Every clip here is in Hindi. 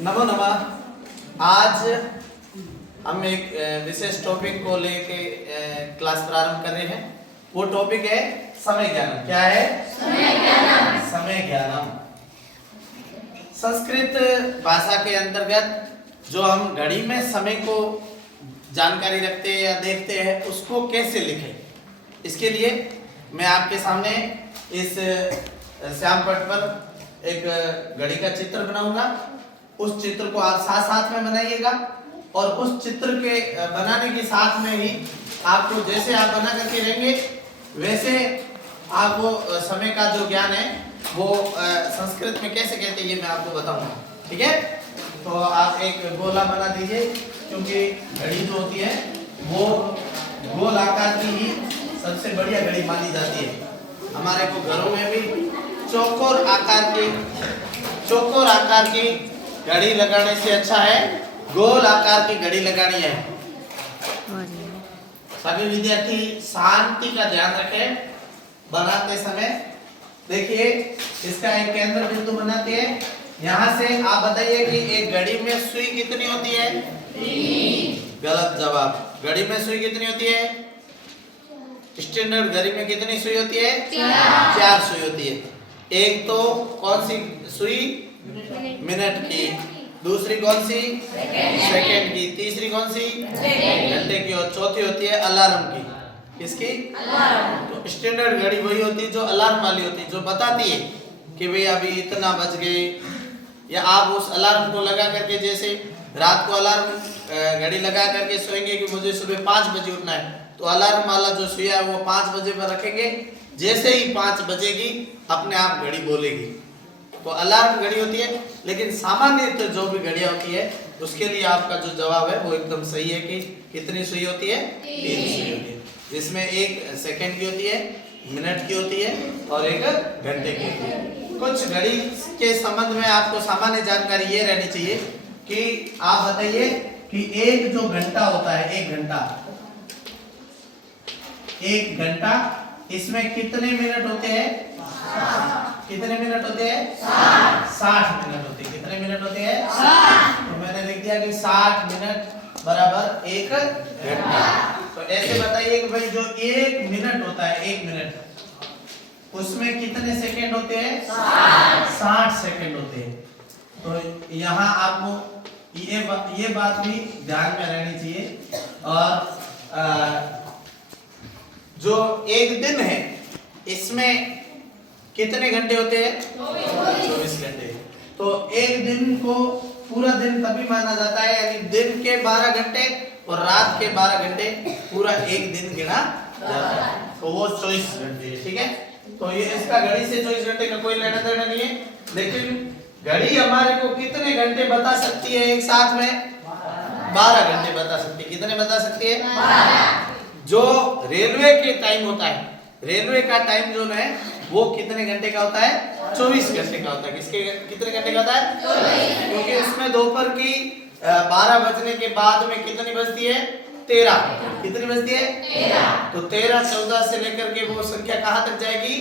नमो नमः। आज हम एक विशेष टॉपिक को लेके क्लास प्रारंभ कर रहे हैं। वो टॉपिक है समय ज्ञानम। क्या है? समय ज्ञानम। समय ज्ञानम संस्कृत भाषा के अंतर्गत जो हम घड़ी में समय को जानकारी रखते हैं या देखते हैं, उसको कैसे लिखें, इसके लिए मैं आपके सामने इस श्याम पट पर एक घड़ी का चित्र बनाऊंगा। उस चित्र को आप साथ साथ में बनाइएगा और उस चित्र के बनाने के साथ में ही आपको जैसे आप बना करके रहेंगे वैसे आपको समय का जो ज्ञान है वो संस्कृत में कैसे कहते हैं ये मैं आपको बताऊंगा। ठीक है? तो आप एक गोला बना दीजिए, क्योंकि घड़ी जो होती है वो गोल आकार की ही सबसे बढ़िया घड़ी मानी जाती है। हमारे को घरों में भी चौकोर आकार की घड़ी लगाने से अच्छा है गोल आकार की घड़ी लगानी है। सभी विद्यार्थी शांति का ध्यान रखें बनाते समय। देखिए, इसका एक केंद्र बिंदु बनाते हैं। यहाँ से आप बताइए कि एक घड़ी में सुई कितनी होती है? 3। गलत जवाब। घड़ी में सुई कितनी होती है? स्टैंडर्ड घड़ी में कितनी सुई होती है? 4 सुई होती है। एक तो कौन सी सुई? मिनट की। दूसरी कौन सी? सेकंड की। तीसरी कौन सी? घंटे की। और चौथी होती है अलार्म की। किसकी? अलार्म। तो स्टैंडर्ड घड़ी वही होती है जो अलार्म वाली होती है, जो बताती है कि भाई अभी इतना बज गए। या आप उस अलार्म को लगा करके, जैसे रात को अलार्म घड़ी लगा करके सोएंगे कि मुझे सुबह 5 बजे उठना है, तो अलार्म वाला जो सुइया है वो 5 बजे पर रखेंगे। जैसे ही 5 बजेगी अपने आप घड़ी बोलेगी। तो अलार्म घड़ी होती है। लेकिन सामान्य तो जो भी घड़ियां होती है उसके लिए आपका जो जवाब है वो एकदम सही है कि कितनी सुई होती है? 3 सुई होती है, जिसमें एक सेकंड की होती है, मिनट की होती है और एक घंटे की होती है। कुछ घड़ी के संबंध में आपको सामान्य जानकारी ये रहनी चाहिए कि आप बताइए कि एक जो घंटा होता है, एक घंटा इसमें कितने मिनट होते हैं? कितने मिनट होते हैं? 60 मिनट होते हैं। कितने मिनट होते हैं? 60। तो मैंने लिख दिया कि 60 मिनट बराबर 1 घंटा। तो ऐसे बताइए कि भाई जो 1 मिनट होता है, 1 मिनट, उसमें कितने सेकंड होते हैं? 60 सेकंड होते हैं। तो यहाँ आपको ये बात भी ध्यान में रहनी चाहिए। और जो एक दिन है इसमें कितने घंटे होते हैं? 24 घंटे। तो एक दिन को पूरा दिन तभी माना जाता है, यानी दिन के 12 घंटे और रात के 12 घंटे पूरा एक दिन गिना जाता है, तो वो 24 घंटे। ठीक है? तो ये इसका घड़ी से 24 घंटे का कोई लेना देना नहीं है। लेकिन घड़ी हमारे को कितने घंटे बता सकती है? एक साथ में 12 घंटे बता सकती है। कितने बता सकती है? 12। जो रेलवे के टाइम होता है, रेलवे का टाइम जो है वो कितने घंटे का होता है? 24 घंटे का होता है। किसके कितने घंटे का होता है? 24। क्योंकि उसमें दोपहर की 12 बजने के बाद में कितनी बजती है? 13। कितनी बजती है? 13। तो 13, 14 से लेकर के वो संख्या कहाँ तक जाएगी?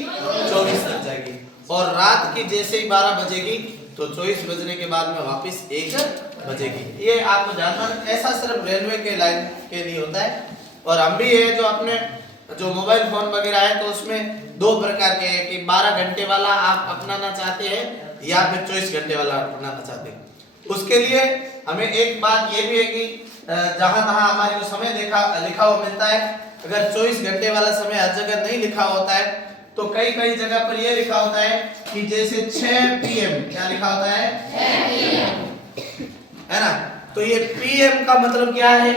24 तक जाएगी। और रात की जैसे ही 12 बजेगी तो 24 बजने के बाद में वापस 1 बजेगी। ये आपको जानना, ऐसा सिर्फ रेलवे के लाइन के लिए होता है। और हम भी है जो अपने जो मोबाइल फोन वगैरह है, तो उसमें 2 प्रकार के हैं कि 12 घंटे वाला आप अपनाना चाहते हैं या फिर 24 घंटे वाला अपनाना चाहते हैं। उसके लिए हमें एक बात ये भी है कि जहां तहां हमारे को समय लिखा हुआ मिलता है, अगर 24 घंटे वाला समय हर जगह नहीं लिखा होता है तो कई जगह पर ये लिखा होता है कि जैसे 6 PM। क्या लिखा होता है? 6 PM, है ना? तो ये PM का मतलब क्या है?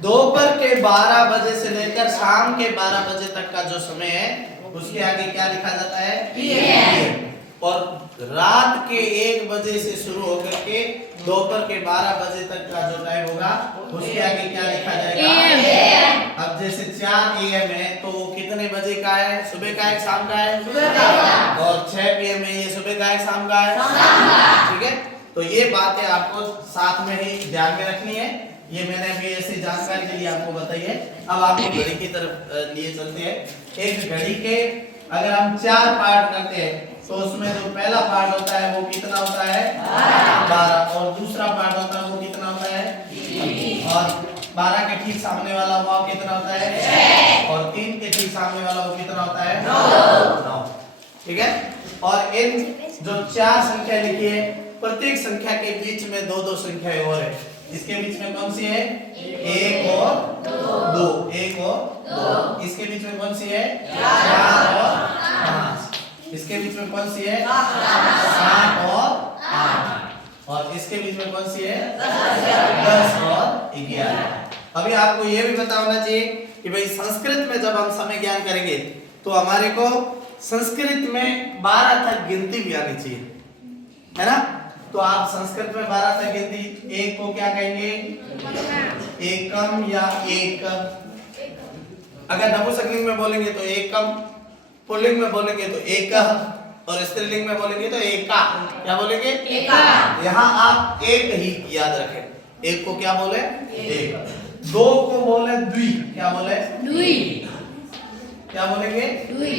दोपहर के 12 बजे से लेकर शाम के 12 बजे तक का जो समय है उसके आगे क्या लिखा जाता है? PM। और रात के 1 बजे से शुरू होकर के दोपहर के 12 बजे तक का जो टाइम होगा उसके आगे क्या लिखा जाएगा? AM। अब जैसे 4 AM है तो वो कितने बजे का है? सुबह का है, शाम का है? सुबह का। और 6 PM है, ये सुबह का है, शाम का है? ठीक है? तो ये बातें आपको साथ में ही ध्यान में रखनी है। ये मैंने अभी ऐसी जानकारी के लिए आपको बताई है। अब आपको घड़ी की तरफ लिए चलते हैं। एक घड़ी के अगर हम 4 पार्ट करते हैं तो उसमें जो पहला पार्ट होता है वो कितना होता है 12 और दूसरा पार्ट होता है वो कितना होता है 3 और 12 के ठीक सामने वाला वो कितना होता है 6 और 3 के ठीक सामने वाला वो कितना होता है 9। ठीक है। और इन जो 4 संख्या लिखी है प्रत्येक संख्या के बीच में 2-2 संख्याएं और है। इसके बीच में कौन सी है 1 और 2 1 और 2। इसके बीच में कौन सी है 4 और 5। इसके बीच में कौन सी है 7 और 8 और इसके बीच में कौन सी है 10 और 11। अभी आपको ये भी पता होना चाहिए कि भाई संस्कृत में जब हम समय ज्ञान करेंगे तो हमारे को संस्कृत में 12 तक गिनती भी आनी चाहिए है ना। तो आप संस्कृत में 12 तक गिनती एक को क्या कहेंगे एकम या एक। अगर नपुंसकलिंग में बोलेंगे तो एकम, पुल्लिंग में बोलेंगे तो एक और स्त्रीलिंग में बोलेंगे तो एका। क्या बोलेंगे एका। यहाँ आप एक ही याद रखें। एक को क्या बोले एक। 2 को बोले द्वि। क्या बोले द्वि। क्या बोलेंगे द्वि।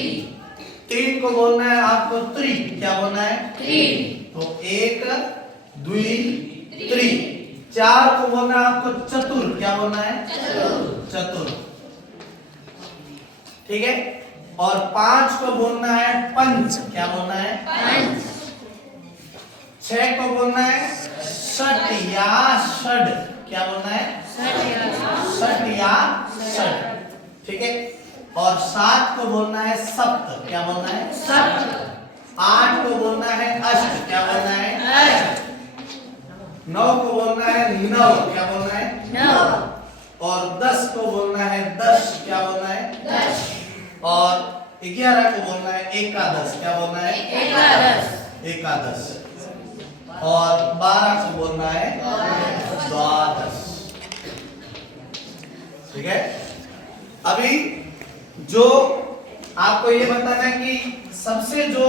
3 को बोलना है आपको त्रि। क्या बोलना है त्रि। तो 1 2 3। 4 को बोलना है आपको चतुर। क्या बोलना है चतुर। ठीक है। और 5 को बोलना है पंच। क्या बोलना है पंच। 6 को बोलना है षट या षड। क्या बोलना है षट या षड। ठीक है। और 7 को बोलना है सप्त। क्या बोलना है सप्त। 8 को बोलना है अष्ट। क्या बोलना है अष्ट। 9 को बोलना है नव। क्या बोलना है नव। और 10 को बोलना है दश। क्या बोलना है दश। और 11 को बोलना है एकादश। क्या बोलना है एकादश एकादश। और 12 को बोलना है द्वादश। ठीक है। अभी जो आपको ये बताना है कि सबसे जो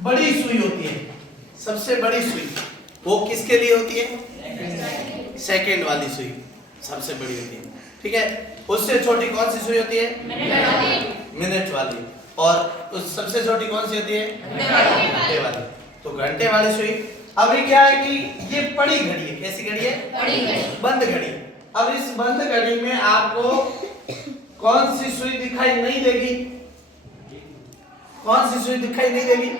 बड़ी सुई होती है, सबसे बड़ी सुई वो किसके लिए होती है सेकंड वाली सुई सबसे बड़ी होती है। ठीक है। उससे छोटी कौन सी सुई होती है मिनट वाली। और उस सबसे छोटी कौन सी होती है घंटे वाली। तो घंटे वाली सुई। अभी क्या है कि ये बड़ी घड़ी है। कैसी घड़ी है बड़ी घड़ी बंद घड़ी। अब इस बंद घड़ी में आपको कौन सी सुई दिखाई नहीं देगी कौन सी सुई दिखाई नहीं देगी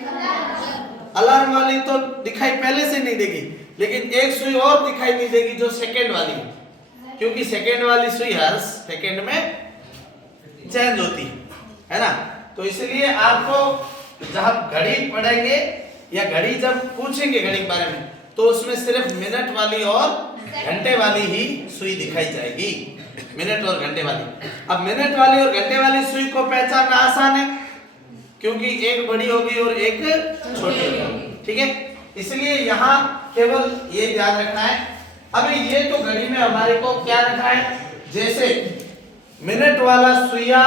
अलार्म वाली तो दिखाई पहले से नहीं देगी लेकिन एक सुई और दिखाई नहीं देगी जो सेकंड वाली है। क्योंकि सेकंड वाली सुई हर सेकंड में चेंज होती है ना। तो इसलिए आपको जब घड़ी पढ़ेंगे या घड़ी जब पूछेंगे घड़ी के बारे में तो उसमें सिर्फ मिनट वाली और घंटे वाली ही सुई दिखाई जाएगी। मिनट और घंटे वाली। अब मिनट वाली और घंटे वाली सुई को पहचानना आसान है क्योंकि एक बड़ी होगी और एक छोटी होगी। ठीक है। इसलिए यहाँ केवल ये ध्यान रखना है। अभी ये तो घड़ी में हमारे को क्या रखा है जैसे मिनट वाला सुइया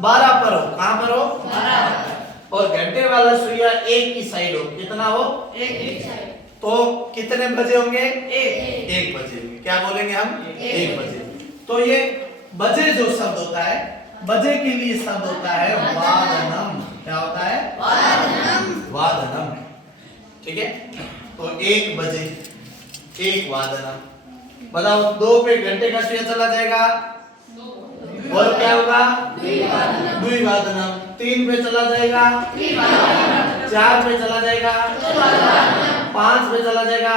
12 पर हो। कहां पर हो 12 और घंटे वाला सुइया एक की साइड हो। कितना हो एक की साइड। तो कितने बजे होंगे एक बजे होंगे। क्या बोलेंगे हम 1 बजे। तो ये बजे जो शब्द होता है बजे के लिए शब्द होता है वादनम। क्या होता है वादनम। ठीक है। तो 1 बजे 1 वादनम। बताओ 2 पे घंटे का सुइया चला जाएगा और क्या होगा द्विवादनम। 3 पे चला जाएगा 4 पे चला जाएगा 5 पे चला जाएगा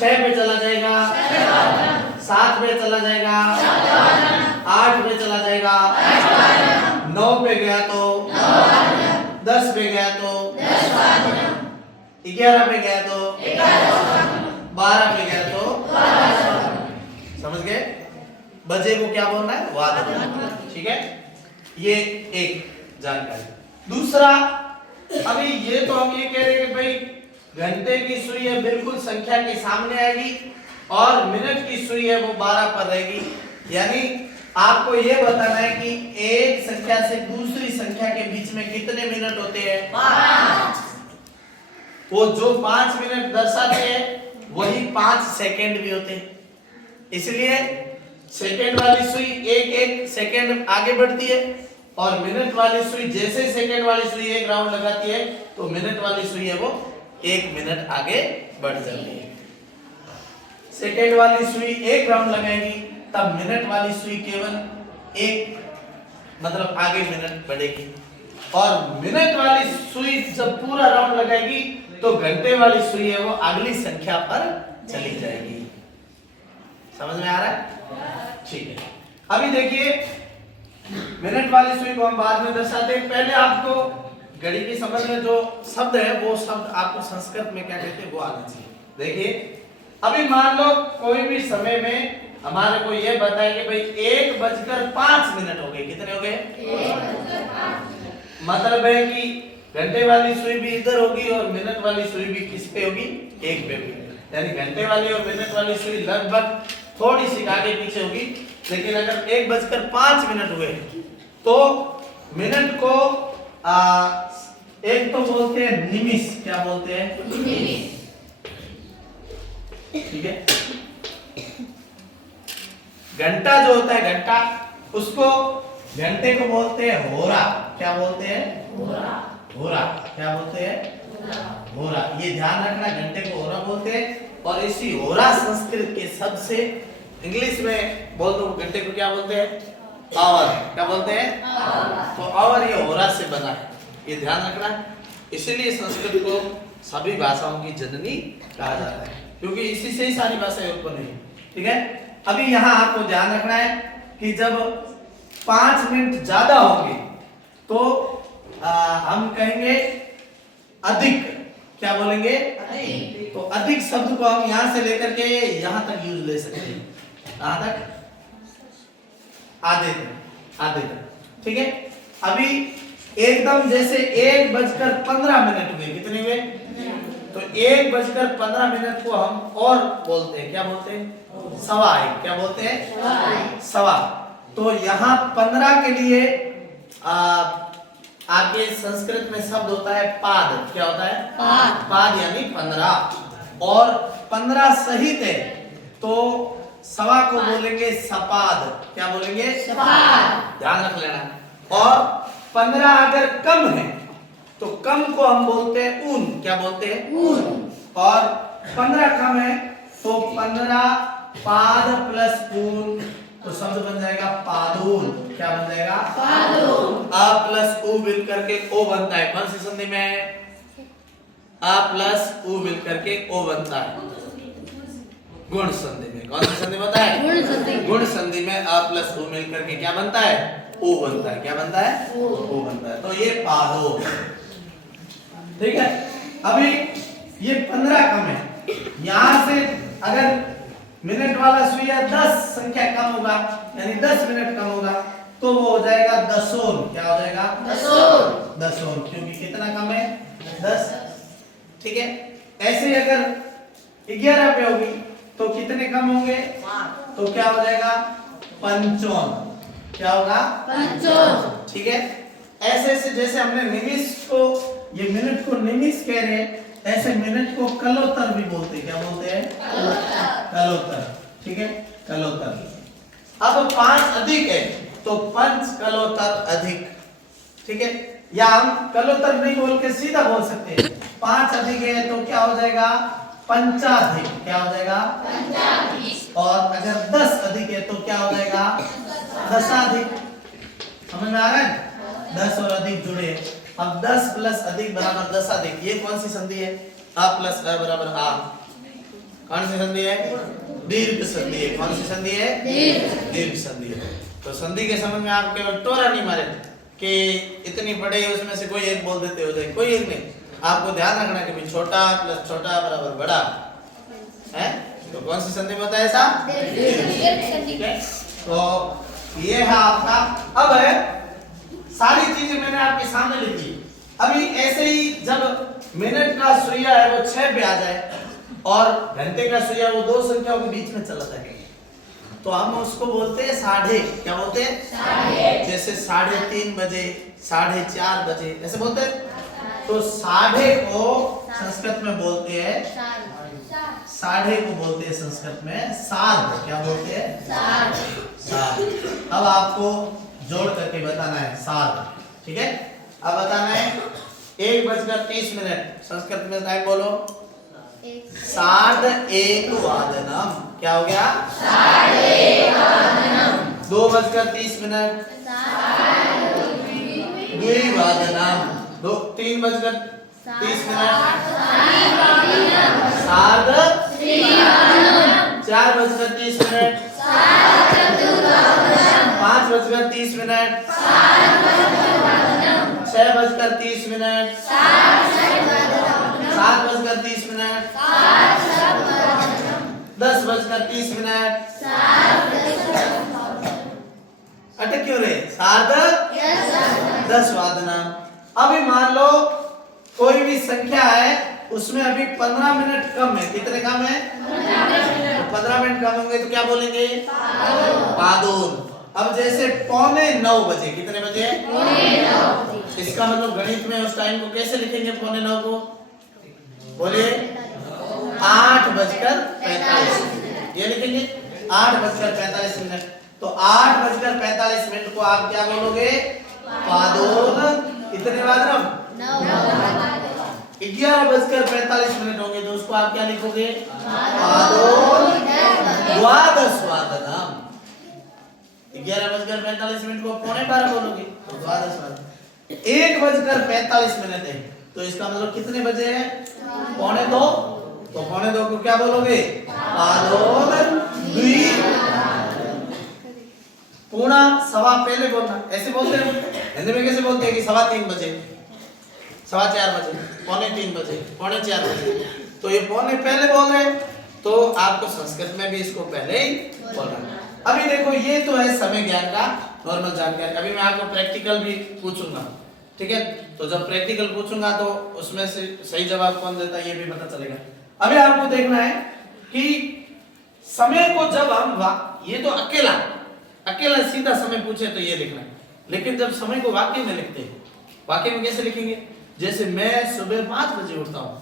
6 पे चला जाएगा 7 पे चला जाएगा 8 पे चला जाएगा 9 पे गया तो 10 पे गया तो 11 पे गया तो 12 पे गया तो समझ गए। बजे को क्या बोलना है वादन। ठीक है। ये एक जानकारी। दूसरा अभी ये तो हम ये कह रहे हैं कि भाई घंटे की सुई है बिल्कुल संख्या के सामने आएगी और मिनट की सुई है वो 12 पर रहेगी। यानी आपको ये बताना है कि एक संख्या से दूसरी संख्या के बीच में कितने मिनट होते हैं 5। वो जो 5 मिनट दर्शाते हैं वही 5 सेकंड भी होते हैं। इसलिए सेकंड वाली सुई एक एक सेकंड आगे बढ़ती है और मिनट वाली सुई जैसे सेकंड वाली सुई एक राउंड लगाती है तो मिनट वाली सुई है वो 1 मिनट आगे बढ़ जाती है। सेकंड वाली सुई एक राउंड लगाएगी तब मिनट वाली सुई केवल एक मतलब आगे मिनट बढ़ेगी, और मिनट वाली सुई जब पूरा राउंड लगाएगी तो घंटे वाली सुई है वो अगली संख्या पर चली जाएगी। समझ में आ रहा है? ठीक है। अभी देखिए मिनट वाली सुई को हम बाद में दर्शाते हैं, पहले आपको घड़ी की समझ में जो शब्द है वो शब्द आपको संस्कृत में क्या कहते हैं वो आना चाहिए। देखिए अभी मान लो कोई भी समय में हमारे को ये बताए कि भाई 1:05 हो गए। कितने हो गए? मतलब है कि घंटे वाली सुई भी इधर होगी और मिनट वाली सुई भी किस पे होगी? 1 पे होगी। यानी घंटे वाली और मिनट वाली सुई लगभग थोड़ी सी आगे पीछे होगी, लेकिन अगर 1:05 हुए तो मिनट को एक तो बोलते हैं निमिष। क्या बोलते हैं? निमिष। ठीक है। घंटा जो होता है घंटा, उसको घंटे को बोलते हैं होरा। क्या बोलते हैं? होरा। होरा। क्या बोलते हैं? होरा। ये ध्यान रखना, घंटे को होरा बोलते हैं। और इसी होरा संस्कृत के शब्द से इंग्लिश में बोल दो घंटे को क्या बोलते हैं? आवर। क्या बोलते हैं? तो आवर ये होरा से बना है, ये ध्यान रखना। इसीलिए संस्कृत को सभी भाषाओं की जननी कहा जाता है, क्योंकि इसी से ही सारी भाषाएं उत्पन्न हुई। ठीक है। अभी यहाँ आपको ध्यान रखना है कि जब 5 मिनट ज्यादा होंगे तो हम कहेंगे अधिक। क्या बोलेंगे? अधिक। तो अधिक शब्द को हम यहाँ से लेकर के यहाँ तक यूज ले सकते हैं। कहाँ तक? आधे तक। आधे तक। ठीक है। अभी एकदम जैसे 1:15 हुए। कितने हुए? तो 1:15 को हम और बोलते हैं। क्या बोलते हैं? सवा एक। क्या बोलते हैं? सवा। तो यहाँ 15 के लिए आपके संस्कृत में शब्द होता है पाद। क्या होता है? पाद। पाद यानी 15। और 15 सहित है तो सवा को बोलेंगे सपाद। क्या बोलेंगे? सपाद। ध्यान रख लेना। और 15 अगर कम है तो कम को हम बोलते हैं ऊन। क्या बोलते हैं? ऊन। और 15 कम है तो 15 पाद प्लस ऊन तो शब्द बन जाएगा पादून। क्या बन जाएगा? पादून। आ प्लस ऊ मिल करके ओ बनता है। कौन सी संधि में? आ प्लस ऊ मिल करके ओ बनता है गुण संधि में। कौन सी संधि बनता है? गुण संधि। गुण संधि में आ प्लस ऊ मिल करके क्या बनता है? ओ बनता है। क्या बनता है? ओ बनता है। तो ये पादो। ठीक है। अभी ये 15 कम है, यहां से अगर मिनट वाला सुइया 10 संख्या कम होगा यानी 10 मिनट कम होगा तो वो हो जाएगा दसोन। क्या हो जाएगा? दसोन। दसोन, क्योंकि कितना कम है? 10। ठीक है। ऐसे अगर 11 पे होगी तो कितने कम होंगे? तो क्या हो जाएगा? पंचोन। क्या होगा? पंचोन। ठीक है। ऐसे ऐसे जैसे हमने निमिष को, ये मिनट को निमिष कह रहे हैं, ऐसे मिनट को कलोतर भी बोलते हैं। क्या बोलते हैं? कलोतर। ठीक है। कलोतर। अब 5 अधिक है तो पंच कलोतर अधिक। ठीक है। या हम कलोतर नहीं बोल के सीधा बोल सकते हैं। 5 अधिक है तो क्या हो जाएगा? पंचाधिक। क्या हो जाएगा? पंचाधिक। और अगर 10 अधिक है तो क्या हो जाएगा? दशाधिक। समझ में आ रहा है? 10 और अधिक जुड़े। अब 10 प्लस अधिक बराबर दशाधिक। ये कौन सी संधि है? आ प्लस अ बराबर आ। कौन सी संधि है? दीर्घ संधि है। कौन सी संधि है? दीर्घ संधि है। तो संधि के समझ में आप केवल टोरा नहीं मारे कि इतनी बड़े है उसमें से कोई एक बोल देते हो जाए, कोई एक नहीं। आपको ध्यान रखना कि छोटा प्लस छोटा बराबर बड़ा है। तो कौन सी संधि में होता है ऐसा? ठीक है। तो ये है आपका। अब है सारी चीजें मैंने आपके सामने लिखी। अभी ऐसे ही जब मिनट का सुइया है वो 6 पे आ जाए और घंटे का सुइया वो 2 संख्याओं के बीच में चला जाए तो हम उसको बोलते हैं साढ़े। क्या बोलते हैं? साढ़े। जैसे 3:30 बजे, 4:30 बजे ऐसे बोलते हैं। तो साढ़े को संस्कृत में बोलते हैं, साढ़े को बोलते हैं संस्कृत में सार्ध। क्या बोलते हैं? सार्ध। अब आपको जोड़ करके बताना है सार्ध, ठीक है। अब बताना है 1:30 संस्कृत में टाइम बोलो। सार्ध एक वादनम, क्या हो गया? सार्ध एक वादनम। 2:30 द्विवादनम। 3:30 सार्ध त्रिवादनम। 4:30 सार्ध चतुर्वादनम। 5:30 सार्ध पंचवादनम। 6:30 सार्ध षड्वादनम। 7:30 सार्ध सप्तवादनम। 10:30 सार्ध दशवादनम। अटक क्यों रहे? सार्ध 10 वादनम। अभी मान लो कोई भी संख्या है उसमें अभी 15 मिनट कम है। कितने कम है? 15 मिनट कम होंगे तो क्या बोलेंगे? पादोन। अब जैसे 8:45 बजे, कितने बजे? 8:45। इसका मतलब गणित में उस टाइम को कैसे लिखेंगे? 8:45 को बोलिए 8:45 ये लिखेंगे 8:45। तो 8:45 को आप क्या बोलोगे? पादोन। कितने वादनम? 11:45 होंगे तो उसको आप क्या लिखोगे? पादोन द्वादश वादनम। 11:45 को 11:45 बोलोगे तो द्वादश वादनम। 1:45 है तो इसका मतलब कितने बजे है? 1:45। तो 1:45 को क्या बोलोगे? पादोन द्वि पूर्णा सवा पहले बोलना। ऐसे बोलते हैं हिंदी में, कैसे बोलते हैं कि 3:15 बजे, 4:15 बजे, 3:45 बजे, 4:45 बजे। तो ये पौने पहले बोल रहे हैं तो आपको संस्कृत में भी इसको पहले ही बोलना है। अभी देखो ये तो है समय ज्ञान का नॉर्मल जानकारी। अभी मैं आपको प्रैक्टिकल भी पूछूंगा, ठीक है। तो जब प्रैक्टिकल पूछूंगा तो उसमें से सही जवाब कौन देता है ये भी पता चलेगा। अभी आपको देखना है कि समय को जब हम ये तो अकेला सीधा समय पूछे तो ये लिखना है, लेकिन जब समय को वाक्य में लिखते हैं, वाक्य में कैसे लिखेंगे? जैसे मैं सुबह 5 बजे उठता हूं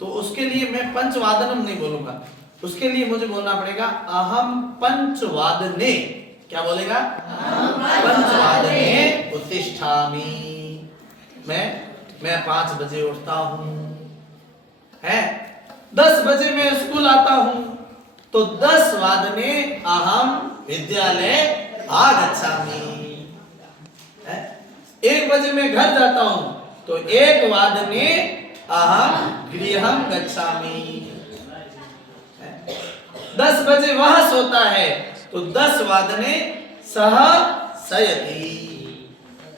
तो उसके लिए मैं पंचवादनम नहीं बोलूंगा, उसके लिए मुझे बोलना पड़ेगा अहम पंचवादने। क्या बोलेगा? पंचवादने उत्तिष्ठामि। मैं 5 बजे उठता हूं है। 10 बजे मैं स्कूल आता हूं तो 10 वादने अहम विद्यालय आगच्छामि। 1 बजे मैं घर जाता हूं तो 1 वादने अहम गृहं गच्छामि। 10 बजे वह सोता है तो 10 वादने सह शयति।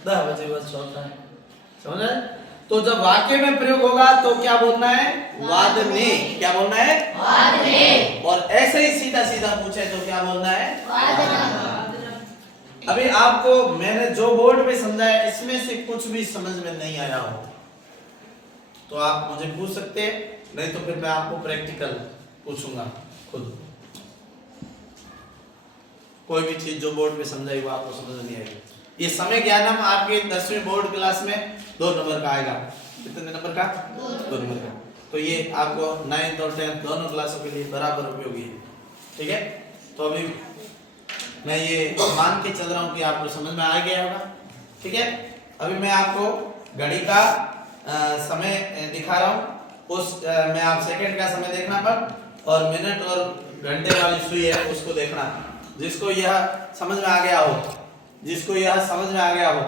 10 बजे वह सोता है, समझ? तो जब वाक्य में प्रयोग होगा तो क्या बोलना है? वादने। क्या बोलना है? वादने। और ऐसे ही सीधा सीधा पूछे तो क्या बोलना है? वादनम। अभी आपको मैंने जो बोर्ड पे समझाया इसमें से कुछ भी समझ में नहीं आया हो तो आप मुझे पूछ सकते हैं, नहीं तो फिर मैं आपको प्रैक्टिकल पूछूंगा खुद। कोई भी चीज जो बोर्ड पे समझाई वो आपको समझ नहीं आएगी। ये समय ज्ञानम आपके 10वीं बोर्ड क्लास में 2 नंबर का आएगा। कितने नंबर का? 2 नंबर का। तो ये आपको 9th और 10th दोनों क्लासों के लिए बराबर उपयोगी है, ठीक है। तो अभी मैं ये मान के चल रहा हूँ कि आपको समझ में आ गया होगा, ठीक है। अभी मैं आपको घड़ी का समय दिखा रहा हूँ। उस में आप सेकंड का समय देखना पर और मिनट और घंटे वाली सुई है उसको देखना। जिसको यह समझ में आ गया हो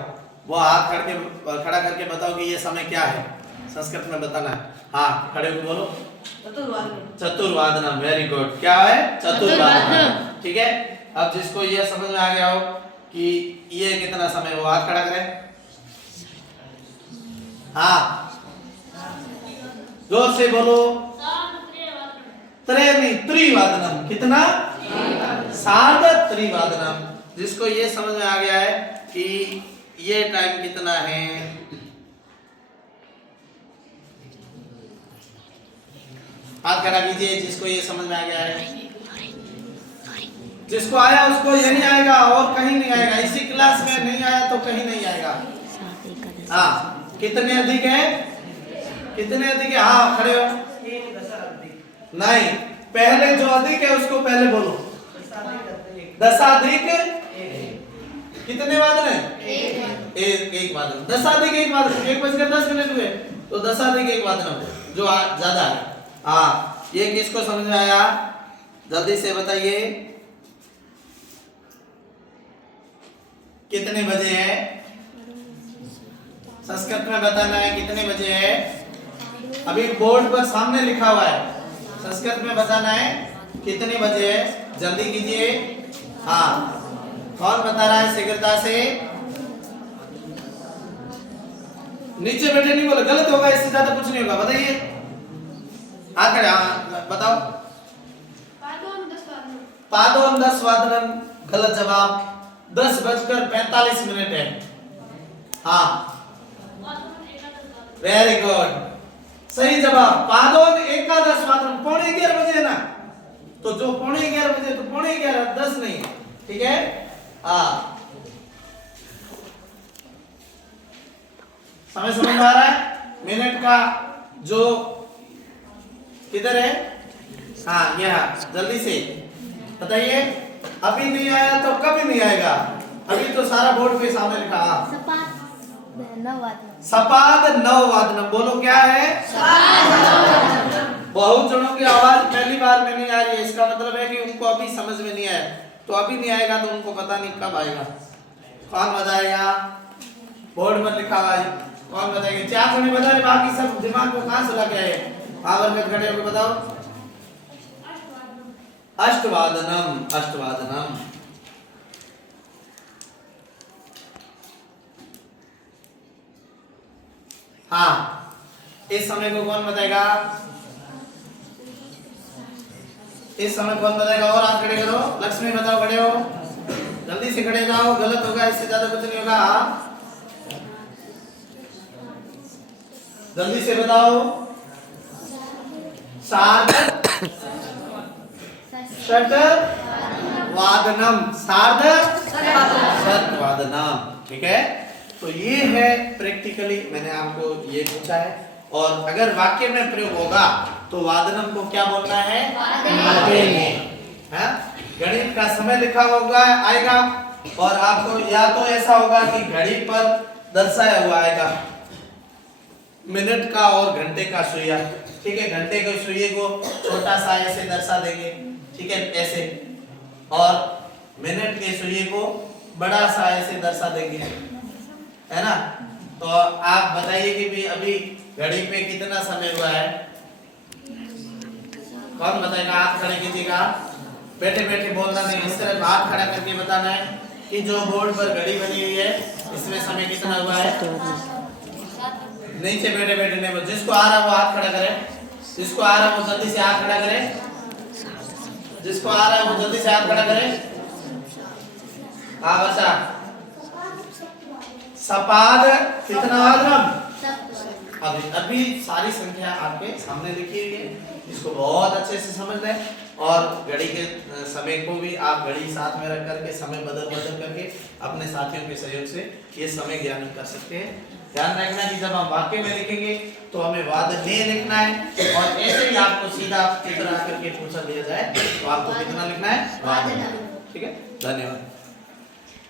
वो हाथ खड़ा करके बताओ कि ये समय क्या है। संस्कृत में बताना है। हाँ, खड़े होकर बोलो। चतुर्वादनम। Very good. क्या है? चतुर्वादनम, ठीक है। अब जिसको यह समझ में आ गया हो कि ये कितना समय, वो हाथ खड़ा करे। हाँ, जोर से बोलो। त्रिवादनम। कितना? सार्ध त्रिवादनम। जिसको ये समझ में आ गया है कि ये टाइम कितना है, हाथ खड़ा कीजिए। जिसको ये समझ में आ गया है, जिसको आया उसको यही आएगा और कहीं नहीं आएगा। इसी क्लास में नहीं आया तो कहीं नहीं आएगा। हाँ, कितने अधिक है? कितने अधिक है? हाँ, खड़े हो। नहीं, पहले जो अधिक है उसको पहले बोलो। 10 अधिक कितने वादन है? एक वादन। 10 अधिक 1 वादन, 1:10 हुए तो 10 अधिक 1 वादन जो ज्यादा है। हाँ, ये किसको समझ में आया? जल्दी से बताइए कितने बजे है? संस्कृत में बताना है कितने बजे है। अभी बोर्ड पर सामने लिखा हुआ है, संस्कृत में बताना है कितने बजे है। जल्दी कीजिए। हाँ, कौन बता रहा है शीघ्रता से? नीचे बैठे नहीं बोले, गलत होगा, इससे ज्यादा कुछ नहीं होगा। बताइए, हाथ खड़े। हाँ बताओ। पादोन 10 वादन गलत जवाब। 10:45 है। हाँ, वेरी गुड, सही जवाब। पादोन 11 वादन, 11:15 बजे है ना, तो जो 11:15 बजे तो 11:15, 10 नहीं, ठीक है। हाँ, समय समझ में आ रहा है? मिनट का जो किधर है? हाँ, यह जल्दी से बताइए। अभी नहीं आया तो कभी नहीं आएगा। अभी तो सारा बोर्ड पे सामने लिखा। सपाद 9 वादन, बोलो क्या है? बहुत जनों की आवाज पहली बार में नहीं आ रही है, इसका मतलब है कि उनको अभी समझ में नहीं आया। तो अभी नहीं आएगा तो उनको पता नहीं कब आएगा। कौन बताएगा? बोर्ड पर लिखा हुआ है, कौन बताएगा? 4 जने बता रहे, बाकी सब दिमाग को कहां से लगे है? आवर में खड़े होकर बताओ। अष्टवादनम, अष्टवादनम। हाँ, इस समय को कौन बताएगा? इस समय कौन बताएगा? और हाथ खड़े करो। लक्ष्मी बताओ, खड़े हो, जल्दी से खड़े जाओ। गलत होगा, इससे ज्यादा कुछ नहीं होगा। जल्दी से बताओ। सार्ध षट वादनम, सार्ध षट वादनम, ठीक है। तो ये है प्रैक्टिकली मैंने आपको ये पूछा है। और अगर वाक्य में प्रयोग होगा तो वादनम को क्या बोलना है? गणित का समय लिखा होगा आएगा, और आपको या तो ऐसा होगा कि घड़ी पर दर्शाया हुआ आएगा मिनट का और घंटे का सुइया, ठीक है। घंटे के सुइये को छोटा सा ऐसे दर्शा देंगे, ठीक है, ऐसे, और मिनट के सुइये को बड़ा सा ऐसे दर्शा देंगे, है ना। तो आप बताइए कि भी अभी घड़ी पे कितना समय हुआ है? कौन बताएगा? हाथ खड़े कीजिएगा। बैठे बैठे बोलना नहीं, इस तरह हाथ खड़ा करके बताना है कि जो बोर्ड पर घड़ी बनी हुई है इसमें समय कितना हुआ है। नीचे बैठे बैठे नहीं बोल। जिसको आ रहा है वो हाथ खड़ा करे, जिसको आ रहा है वो जल्दी से हाथ खड़ा करे, जिसको आ रहा है वो जल्दी से हाथ खड़ा करे। हाँ बच्चा, सपाद कितना वादनम? अभी सारी संख्या आपके सामने लिखी हुई है, इसको बहुत अच्छे से समझ लें। और घड़ी के समय को भी आप घड़ी साथ में रख करके समय बदल बदल करके अपने साथियों के सहयोग से ये समय ज्ञान कर सकते हैं। ध्यान रखना कि जब हम वाक्य में लिखेंगे तो हमें वादने लिखना है, और ऐसे ही आपको सीधा चित्र आकर के पूछा दिया जाए तो आपको कितना लिखना है? वादन, ठीक है। धन्यवाद।